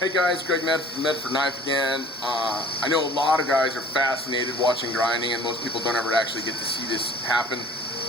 Hey guys, Greg Medford Knife again. I know a lot of guys are fascinated watching grinding, and most people don't ever actually get to see this happen.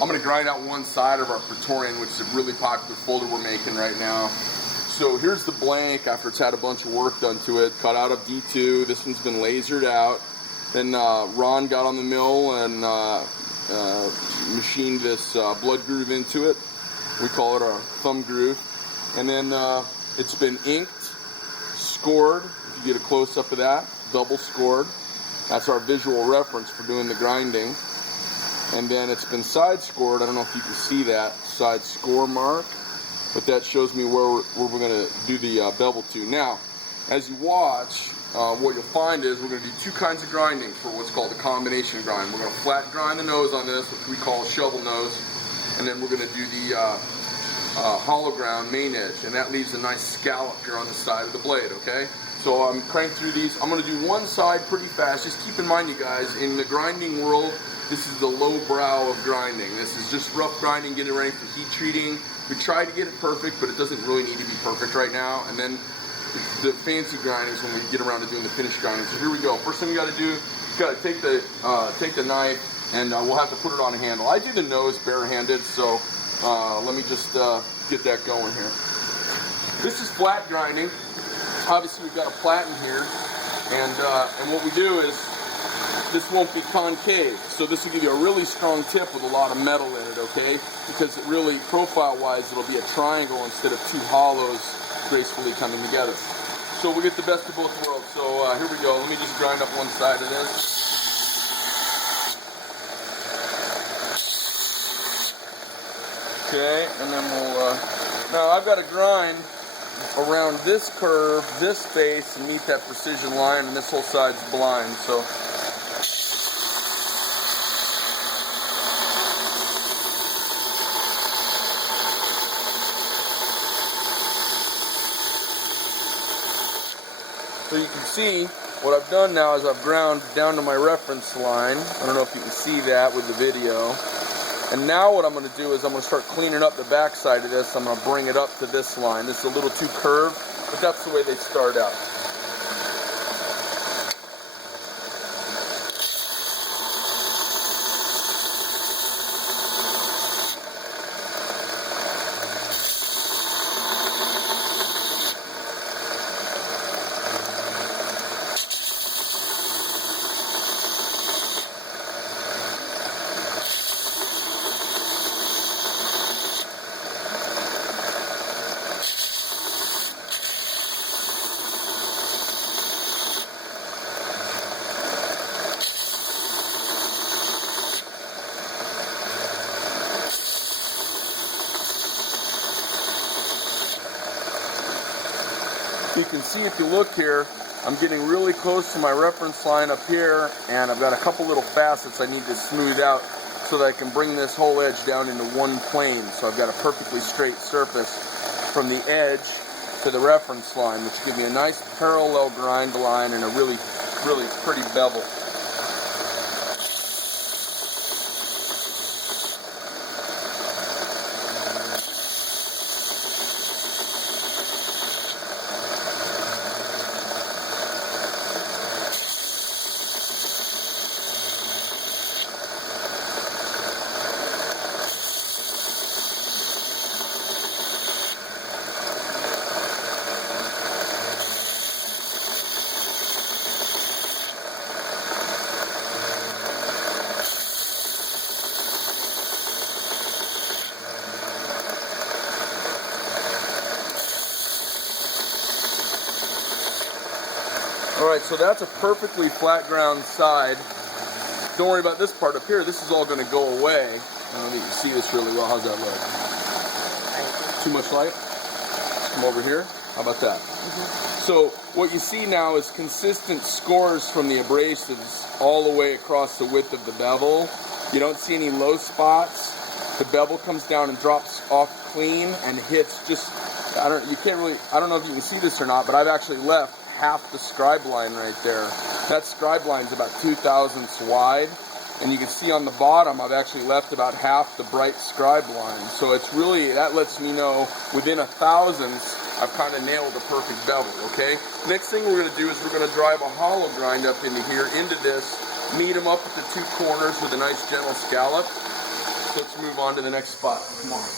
I'm going to grind out one side of our Praetorian, which is a really popular folder we're making right now. So here's the blank after it's had a bunch of work done to it. Cut out of D2. This one's been lasered out. Then Ron got on the mill and machined this blood groove into it. We call it our thumb groove. And then it's been inked, scored. If you get a close-up of that, double scored. That's our visual reference for doing the grinding. And then it's been side scored. I don't know if you can see that side score mark, but that shows me where we're going to do the bevel to. Now, as you watch, what you'll find is we're going to do two kinds of grinding for what's called a combination grind. We're going to flat grind the nose on this, which we call a shovel nose, and then we're going to do the hollow ground main edge, and that leaves a nice scallop here on the side of the blade, okay? So I'm cranking through these. I'm going to do one side pretty fast. Just keep in mind, you guys, in the grinding world, this is the low brow of grinding. This is just rough grinding, getting ready for heat treating. We try to get it perfect, but it doesn't really need to be perfect right now. And then the fancy grinding is when we get around to doing the finished grinding. So here we go. First thing you got to do, you got to take the knife, and we'll have to put it on a handle. I do the nose barehanded, so let me just get that going here. This is flat grinding. Obviously, we've got a platen here, and what we do is this won't be concave, so this will give you a really strong tip with a lot of metal in it, okay? Because it really, profile-wise, it'll be a triangle instead of two hollows gracefully coming together. So we'll get the best of both worlds. So here we go. Let me just grind up one side of this. Okay, and then we'll, now I've got to grind around this curve, this face, and meet that precision line, and this whole side's blind, so. So you can see what I've done now is I've ground down to my reference line. I don't know if you can see that with the video. And now what I'm going to do is I'm going to start cleaning up the back side of this. I'm going to bring it up to this line. This is a little too curved, but that's the way they start out. You can see if you look here, I'm getting really close to my reference line up here, and I've got a couple little facets I need to smooth out so that I can bring this whole edge down into one plane. So I've got a perfectly straight surface from the edge to the reference line, which will give me a nice parallel grind line and a really, really pretty bevel. Alright, so that's a perfectly flat ground side. Don't worry about this part up here. This is all going to go away. I don't know if you can see this really well. How's that look? Too much light? Come over here. How about that? So what you see now is consistent scores from the abrasives all the way across the width of the bevel. You don't see any low spots. The bevel comes down and drops off clean and hits just, I don't know if you can see this or not, but I've actually left half the scribe line right there. That scribe line is about 2 thousandths wide, And you can see on the bottom, I've actually left about half the bright scribe line. So it's really, that lets me know within a thousandth, I've kind of nailed the perfect bevel, okay? Next thing we're gonna do is we're gonna drive a hollow grind up into here, into this, meet them up at the two corners with a nice gentle scallop. So let's move on to the next spot. Come on.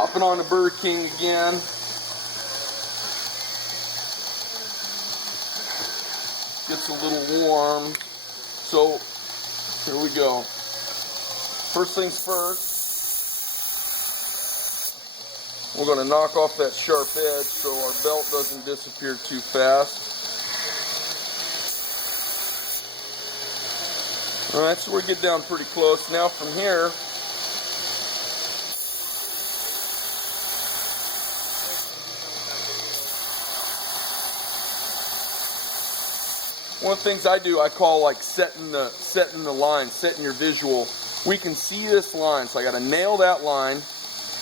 Hopping on the Burger King again. Gets a little warm. So here we go. First things first, we're going to knock off that sharp edge so our belt doesn't disappear too fast. Alright, so we get down pretty close. Now from here, one of the things I do, I call like setting the line, setting your visual. We can see this line, so I got to nail that line.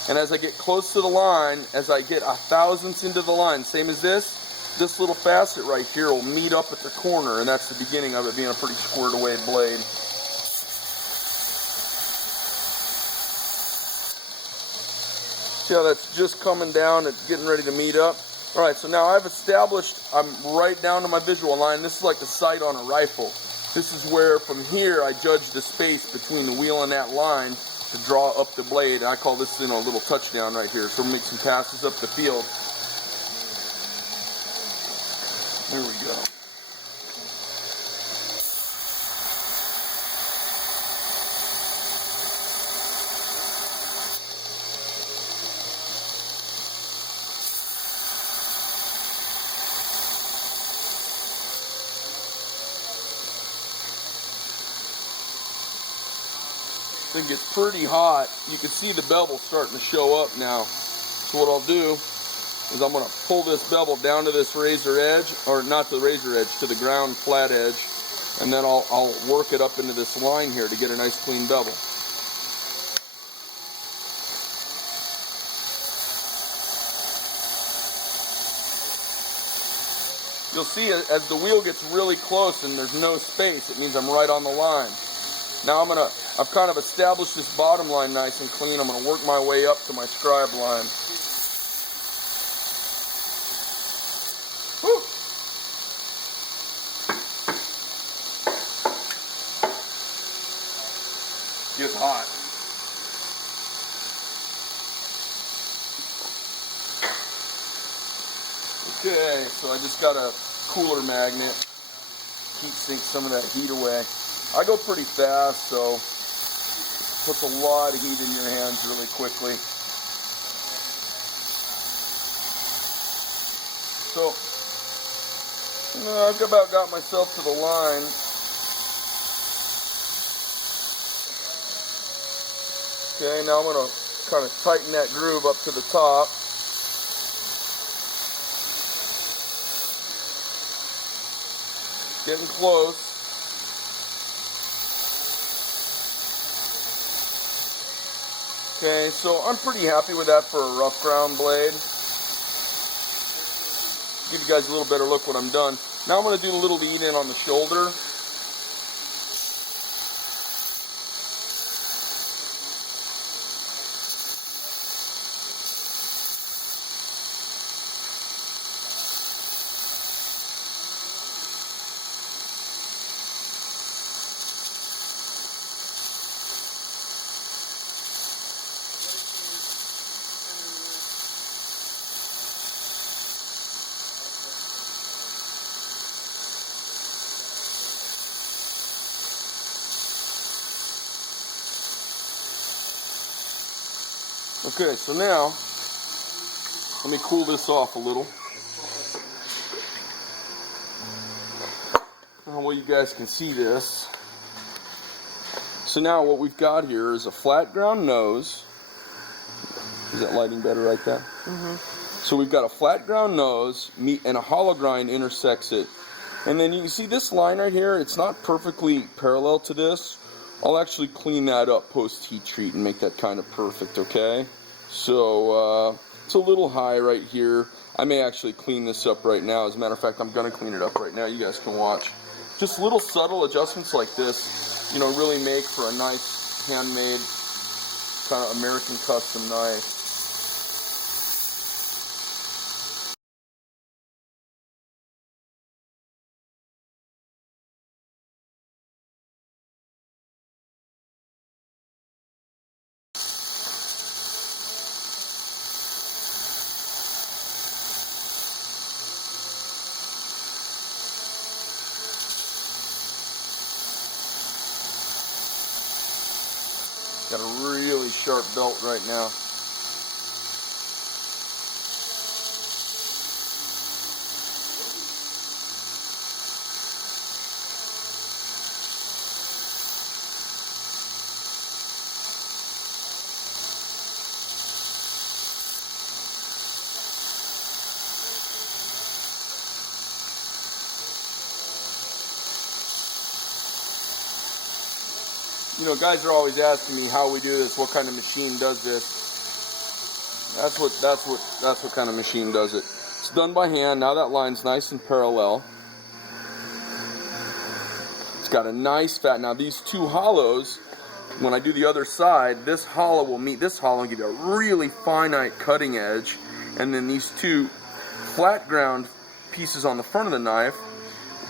And as I get close to the line, as I get a thousandth into the line, same as this little facet right here will meet up at the corner, and that's the beginning of it being a pretty squared away blade. See how that's just coming down, it's getting ready to meet up. All right, so now I've established, I'm right down to my visual line. This is like the sight on a rifle. This is where from here I judge the space between the wheel and that line to draw up the blade. I call this a little touchdown right here. So we'll make some passes up the field. There we go. It gets pretty hot. You can see the bevel starting to show up now. So what I'll do is I'm going to pull this bevel down to this razor edge, or not the razor edge, to the ground flat edge, and then I'll work it up into this line here to get a nice clean bevel. You'll see as the wheel gets really close and there's no space, it means I'm right on the line. Now I've kind of established this bottom line nice and clean. I'm going to work my way up to my scribe line. Whew. Gets hot. Okay, so I just got a cooler magnet. Heat sink some of that heat away. I go pretty fast, so it puts a lot of heat in your hands really quickly. So, I've about got myself to the line. Okay, now I'm going to kind of tighten that groove up to the top. Getting close. Okay, so I'm pretty happy with that for a rough ground blade. Give you guys a little better look when I'm done. Now I'm going to do a little lead in on the shoulder. Okay, so now, let me cool this off a little. That way you guys can see this. So now what we've got here is a flat ground nose. Is that lighting better like that? Mm-hmm. So we've got a flat ground nose, and a hollow grind intersects it. And then you can see this line right here, it's not perfectly parallel to this. I'll actually clean that up post heat treat and make that kind of perfect, okay? So it's a little high right here. I may actually clean this up right now. As a matter of fact, I'm going to clean it up right now. You guys can watch. just little subtle adjustments like this, you know, really make for a nice handmade kind of American custom knife. Got a really sharp belt right now. You know, guys are always asking me how we do this, what kind of machine does this. That's what kind of machine does it. It's done by hand. Now that line's nice and parallel. It's got a nice fat. Now these two hollows, when I do the other side, this hollow will meet this hollow and give you a really finite cutting edge. And then these two flat ground pieces on the front of the knife,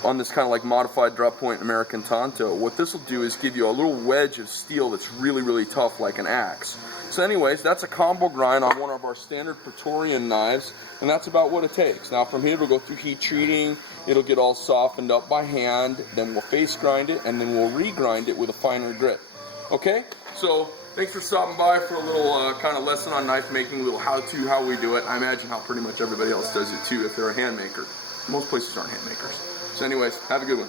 on this kind of like modified drop point American Tonto, what this will do is give you a little wedge of steel that's really, really tough like an axe. So anyways, that's a combo grind on one of our standard Praetorian knives, and that's about what it takes. Now from here we'll go through heat treating, it'll get all softened up by hand, then we'll face grind it, and then we'll regrind it with a finer grit. Okay, so thanks for stopping by for a little kind of lesson on knife making, a little how-to, how we do it. I imagine how pretty much everybody else does it too if they're a hand maker. Most places aren't hand makers. So anyways, have a good one.